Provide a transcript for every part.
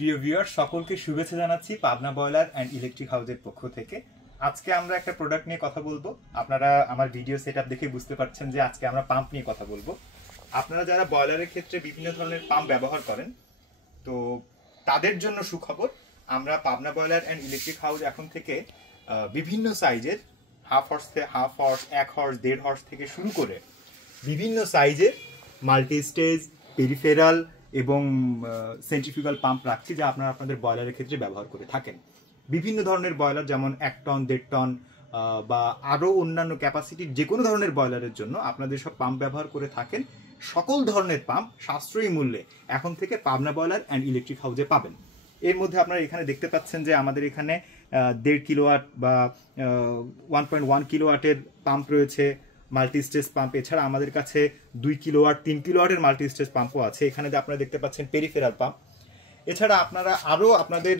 প্রিয় ভিউয়ার্স সকলকে শুভেচ্ছা জানাচ্ছি পাবনা বয়লার অ্যান্ড ইলেকট্রিক হাউসের পক্ষ থেকে। আজকে আমরা একটা প্রোডাক্ট নিয়ে কথা বলবো। আপনারা আমার ভিডিও সেটআপ দেখে বুঝতে পারছেন যে আজকে আমরা পাম্প নিয়ে কথা বলবো। আপনারা যারা বয়লারের ক্ষেত্রে বিভিন্ন ধরনের পাম্প ব্যবহার করেন, তো তাদের জন্য সুখবর, আমরা Pabna boiler and electric house এখন থেকে বিভিন্ন সাইজের হাফ হর্স, 1 হর্স, 1.5 হর্স থেকে শুরু করে বিভিন্ন সাইজের মাল্টি স্টেজ, পেরিফেরাল এবং সেন্ট্রিফিউগাল পাম্প রাখছি, যা আপনারা আপনাদের বয়লারের ক্ষেত্রে ব্যবহার করে থাকেন। বিভিন্ন ধরনের বয়লার, যেমন 1 টন, 1.5 টন বা আরও অন্যান্য ক্যাপাসিটির যে কোনো ধরনের বয়লারের জন্য আপনাদের সব পাম্প ব্যবহার করে থাকেন। সকল ধরনের পাম্প সাশ্রয়ী মূল্যে এখন থেকে পাবনা বয়লার অ্যান্ড ইলেকট্রিক হাউসে পাবেন। এর মধ্যে আপনারা এখানে দেখতে পাচ্ছেন যে আমাদের এখানে 1.5 কিলোওয়াট বা 1.1 কিলোওয়াটের পাম্প রয়েছে, মাল্টি স্টেজ পাম্প। এছাড়া আমাদের কাছে 2 কিলোওয়াট, 3 কিলোওয়াটের মাল্টি স্টেজ পাম্পও আছে। এখানে আপনারা দেখতে পাচ্ছেন পেরিফেরাল পাম্প। এছাড়া আপনারা আরও আপনাদের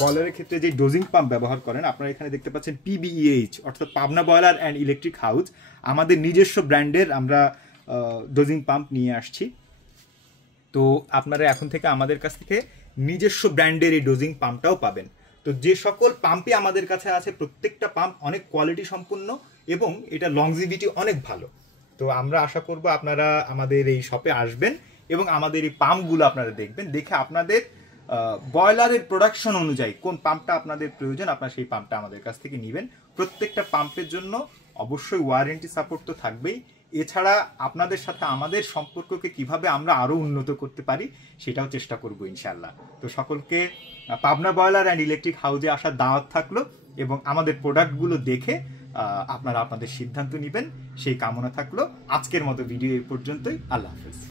বয়লারের ক্ষেত্রে যে ডোজিং পাম্প ব্যবহার করেন, আপনারা এখানে দেখতে পাচ্ছেন PBEH, অর্থাৎ Pabna boiler and electric house আমাদের নিজস্ব ব্র্যান্ডের আমরা ডোজিং পাম্প নিয়ে আসছি। তো আপনারা এখন থেকে আমাদের কাছ থেকে নিজস্ব ব্র্যান্ডের এই ডোজিং পাম্পটাও পাবেন। তো যে সকল পাম্পই আমাদের কাছে আছে, প্রত্যেকটা পাম্প অনেক কোয়ালিটি সম্পন্ন এবং এটা লংজিভিটি অনেক ভালো। তো আমরা আশা করব আপনারা আমাদের এই শপে আসবেন এবং আমাদের এই পাম্পগুলো আপনারা দেখবেন, দেখে আপনাদের বয়লারের প্রোডাকশন অনুযায়ী কোন পাম্পটা আপনাদের প্রয়োজন, আপনারা সেই পাম্পটা আমাদের কাছ থেকে নেবেন। প্রত্যেকটা পাম্পের জন্য অবশ্যই ওয়ারেন্টি সাপোর্ট তো থাকবেই। এছাড়া আপনাদের সাথে আমাদের সম্পর্ককে কিভাবে আমরা আরও উন্নত করতে পারি সেটাও চেষ্টা করব ইনশাল্লাহ। তো সকলকে পাবনা বয়লার অ্যান্ড ইলেকট্রিক হাউসে আসার দাওয়াত থাকলো এবং আমাদের প্রোডাক্টগুলো দেখে আপনারা আপনাদের সিদ্ধান্ত নেবেন সেই কামনা থাকলো। আজকের মতো ভিডিও এই পর্যন্তই। আল্লাহ হাফেজ।